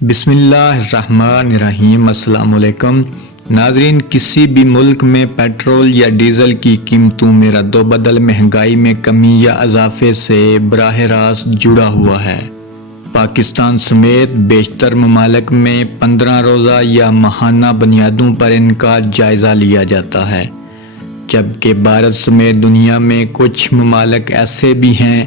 بسم اللہ الرحمن الرحیم۔ السلام علیکم ناظرین، کسی بھی ملک میں پیٹرول یا ڈیزل کی قیمتوں میں رد و بدل مہنگائی میں کمی یا اضافے سے براہ راست جڑا ہوا ہے۔ پاکستان سمیت بیشتر ممالک میں 15 روزہ یا ماہانہ بنیادوں پر ان کا جائزہ لیا جاتا ہے، جبکہ بھارت سمیت دنیا میں کچھ ممالک ایسے بھی ہیں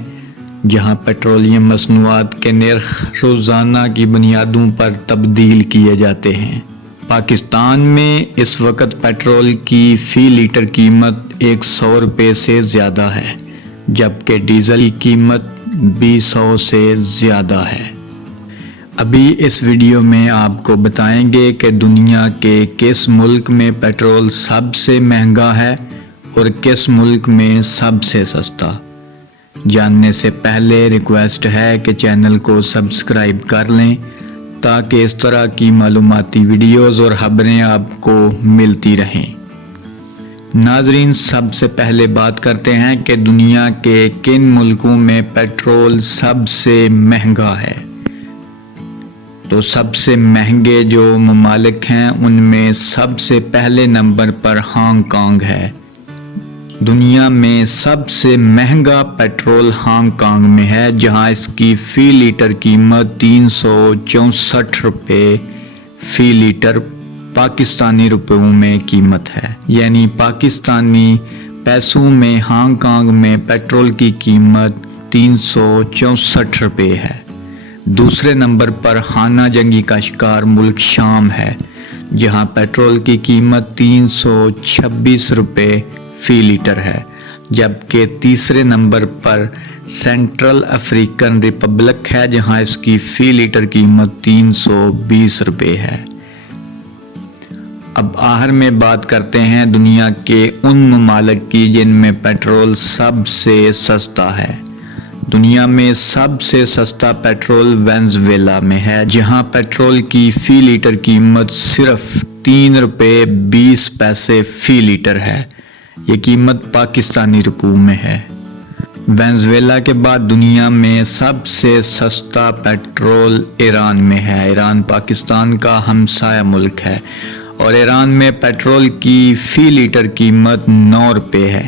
جہاں پیٹرولیم مصنوعات کے نرخ روزانہ کی بنیادوں پر تبدیل کیے جاتے ہیں۔ پاکستان میں اس وقت پیٹرول کی فی لیٹر قیمت 100 روپے سے زیادہ ہے، جبکہ ڈیزل کی قیمت 200 سے زیادہ ہے۔ ابھی اس ویڈیو میں آپ کو بتائیں گے کہ دنیا کے کس ملک میں پیٹرول سب سے مہنگا ہے اور کس ملک میں سب سے سستا۔ جاننے سے پہلے ریکویسٹ ہے کہ چینل کو سبسکرائب کر لیں تاکہ اس طرح کی معلوماتی ویڈیوز اور خبریں آپ کو ملتی رہیں۔ ناظرین، سب سے پہلے بات کرتے ہیں کہ دنیا کے کن ملکوں میں پیٹرول سب سے مہنگا ہے۔ تو سب سے مہنگے جو ممالک ہیں ان میں سب سے پہلے نمبر پر ہانگ کانگ ہے۔ دنیا میں سب سے مہنگا پیٹرول ہانگ کانگ میں ہے، جہاں اس کی فی لیٹر قیمت 364 روپے فی لیٹر پاکستانی روپیوں میں قیمت ہے، یعنی پاکستانی پیسوں میں ہانگ کانگ میں پیٹرول کی قیمت 364 روپے ہے۔ دوسرے نمبر پر خانہ جنگی کا شکار ملک شام ہے، جہاں پیٹرول کی قیمت 326 روپے فی لیٹر ہے، جبکہ تیسرے نمبر پر سینٹرل افریقن ریپبلک ہے، جہاں اس کی فی لیٹر قیمت 320 روپے ہے۔ اب آخر میں بات کرتے ہیں دنیا کے ان ممالک کی جن میں پیٹرول سب سے سستا ہے۔ دنیا میں سب سے سستا پیٹرول وینزویلا میں ہے، جہاں پیٹرول کی فی لیٹر قیمت صرف 3 روپے 20 پیسے فی لیٹر ہے۔ یہ قیمت پاکستانی روپوں میں ہے۔ وینزویلا کے بعد دنیا میں سب سے سستا پیٹرول ایران میں ہے۔ ایران پاکستان کا ہمسایہ ملک ہے اور ایران میں پیٹرول کی فی لیٹر قیمت 9 روپے ہے۔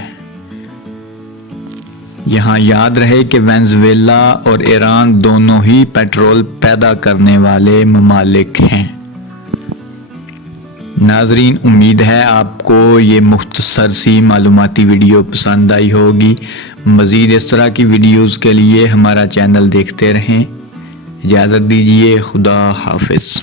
یہاں یاد رہے کہ وینزویلا اور ایران دونوں ہی پیٹرول پیدا کرنے والے ممالک ہیں۔ ناظرین، امید ہے آپ کو یہ مختصر سی معلوماتی ویڈیو پسند آئی ہوگی۔ مزید اس طرح کی ویڈیوز کے لیے ہمارا چینل دیکھتے رہیں۔ اجازت دیجیے، خدا حافظ۔